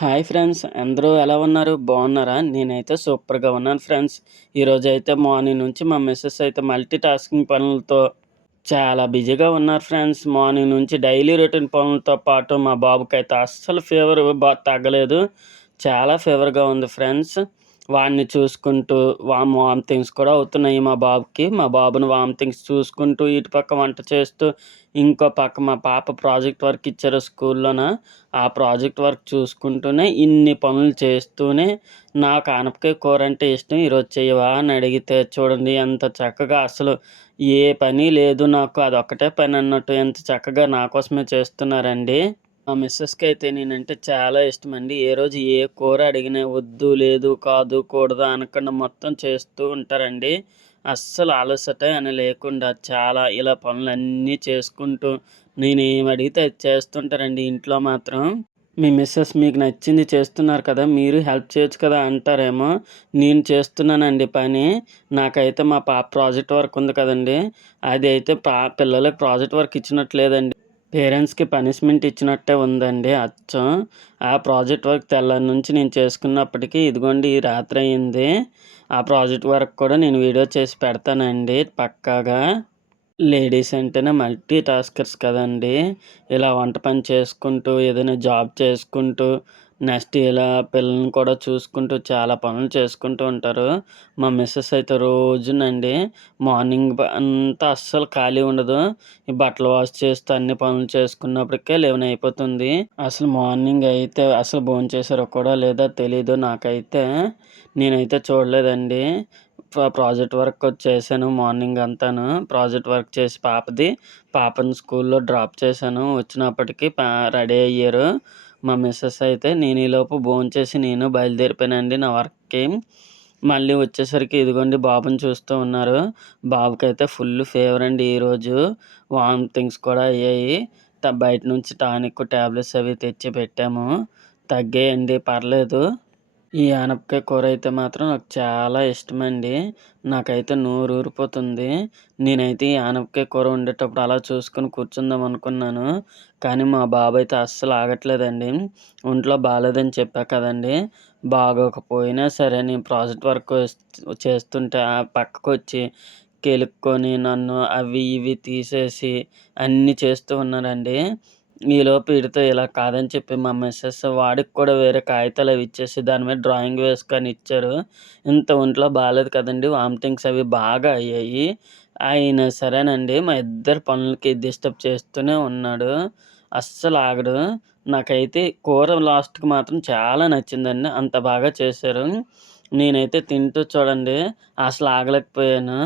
Hi friends అందరూ ఎలా ఉన్నారు? బాగున్నారా? నేనైతే సూపర్గా ఉన్నాను ఫ్రెండ్స్. ఈరోజు అయితే మార్నింగ్ నుంచి మా మిస్సెస్ అయితే మల్టీ టాస్కింగ్ పనులతో చాలా బిజీగా ఉన్నారు ఫ్రెండ్స్. మార్నింగ్ నుంచి డైలీ రొటీన్ పనులతో పాటు మా బాబుకి అయితే అస్సలు ఫీవర్ బా తగ్గలేదు. చాలా ఫీవర్గా ఉంది ఫ్రెండ్స్. వాడిని చూసుకుంటూ వామ్ వామిటింగ్స్ కూడా అవుతున్నాయి మా బాబుకి. మా బాబుని వామిటింగ్స్ చూసుకుంటూ ఇటు పక్క వంట చేస్తూ ఇంకో పక్క మా పాప ప్రాజెక్ట్ వర్క్ ఇచ్చారు స్కూల్లోన. ఆ ప్రాజెక్ట్ వర్క్ చూసుకుంటూనే ఇన్ని పనులు చేస్తూనే నాకు ఆనపకాయ కూర అంటే ఇష్టం ఈరోజు చేయవా అని అడిగితే చూడండి ఎంత చక్కగా అసలు ఏ పని లేదు నాకు అదొక్కటే పని అన్నట్టు ఎంత చక్కగా నా కోసమే చేస్తున్నారండి. మా మిస్సెస్కి అయితే నేనంటే చాలా ఇష్టం అండి ఏ రోజు ఏ కూర అడిగినా వద్దు లేదు కాదు కూడదు అనకుండా మొత్తం చేస్తూ ఉంటారండి. అస్సలు అలసట అని లేకుండా చాలా ఇలా పనులన్నీ చేసుకుంటూ నేను ఏమి అడిగితే అది చేస్తుంటారండి ఇంట్లో మాత్రం. మీ మిస్సెస్ మీకు నచ్చింది చేస్తున్నారు కదా మీరు హెల్ప్ చేయొచ్చు కదా అంటారేమో. నేను చేస్తున్నానండి పని. నాకైతే మా పాప ప్రాజెక్ట్ వర్క్ ఉంది కదండి. అది అయితే పా పిల్లలకి ప్రాజెక్ట్ వర్క్ ఇచ్చినట్లేదండి పేరెంట్స్కి పనిష్మెంట్ ఇచ్చినట్టే ఉందండి అచ్చం. ఆ ప్రాజెక్ట్ వర్క్ తెల్లారి నుంచి నేను చేసుకున్నప్పటికీ ఇదిగోండి ఈ రాత్రి అయింది. ఆ ప్రాజెక్ట్ వర్క్ కూడా నేను వీడియో చేసి పెడతానండి పక్కాగా. లేడీస్ అంటేనే మల్టీ టాస్కర్స్ కదండి. ఇలా వంట పని చేసుకుంటూ ఏదైనా జాబ్ చేసుకుంటూ నెక్స్ట్ ఇలా పిల్లల్ని కూడా చూసుకుంటూ చాలా పనులు చేసుకుంటూ ఉంటారు. మా మిస్సెస్ అయితే రోజునండి మార్నింగ్ అంతా అస్సలు ఖాళీ ఉండదు. ఈ బట్టలు వాష్ చేస్తూ అన్ని పనులు చేసుకున్నప్పటికే లెవెన్ అయిపోతుంది. అసలు మార్నింగ్ అయితే అసలు భోజనం చేశారో కూడా లేదా తెలీదు నాకైతే. నేనైతే చూడలేదండి. ప్రాజెక్ట్ వర్క్ చేశాను మార్నింగ్ అంతాను. ప్రాజెక్ట్ వర్క్ చేసి పాపది పాపని స్కూల్లో డ్రాప్ చేశాను. వచ్చినప్పటికీ రెడీ అయ్యారు. మా మిస్సెస్ అయితే నేను ఈలోపు భోంచేసి నేను బయలుదేరిపోయానండి. నా వర్క్కి మళ్ళీ వచ్చేసరికి ఇదిగోండి బాబుని చూస్తూ ఉన్నారు. బాబుకి అయితే ఫుల్ ఫీవర్ అండి ఈరోజు వామిటింగ్స్ కూడా అయ్యాయి. బయట నుంచి టానిక్ ట్యాబ్లెట్స్ అవి తెచ్చి పెట్టాము. తగ్గాయండి పర్లేదు. ఈ ఆనపకాయ కూర అయితే మాత్రం నాకు చాలా ఇష్టమండి. నాకైతే నోరు ఊరిపోతుంది. నేనైతే ఈ ఆనపకాయ కూర వండేటప్పుడు అలా చూసుకొని కూర్చుందాం అనుకున్నాను. కానీ మా బాబు అయితే అస్సలు ఆగట్లేదండి. ఒంట్లో బాగాలేదని చెప్పా కదండి. బాగోకపోయినా సరే నేను ప్రాజెక్ట్ వర్క్ చేస్తుంటే పక్కకు వచ్చి కెలుక్కొని నన్ను అవి ఇవి తీసేసి అన్నీ చేస్తూ ఉన్నారండి. ఈలోపు వీడితో ఇలా కాదని చెప్పి మా మిస్సెస్ వాడికి కూడా వేరే కాగితాలు అవి ఇచ్చేసి దాని మీద డ్రాయింగ్ వేసుకొని ఇచ్చారు. ఇంత ఒంట్లో బాగాలేదు కదండి వామిటింగ్స్ అవి బాగా అయ్యాయి. అయినా సరేనండి మా ఇద్దరు పనులకి డిస్టర్బ్ చేస్తూనే ఉన్నాడు. అస్సలు ఆగడు. నాకైతే కూర లాస్ట్కి మాత్రం చాలా నచ్చిందండి అంత బాగా చేశారు. నేనైతే తింటూ చూడండి అసలు ఆగలేకపోయాను.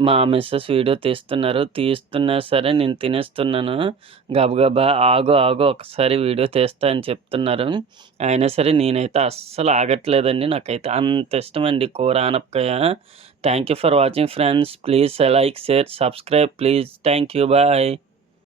మా మిస్సెస్ వీడియో తీస్తున్నారు. తీస్తున్నా సరే నేను తినేస్తున్నాను. గబగబా ఆగు ఆగు ఒకసారి వీడియో తీస్తా అని చెప్తున్నారు. అయినా సరే నేనైతే అస్సలు ఆగట్లేదండి. నాకైతే అంత ఇష్టం అండి కూర ఆనపకాయ. Thank you for watching friends please like share subscribe please thank you bye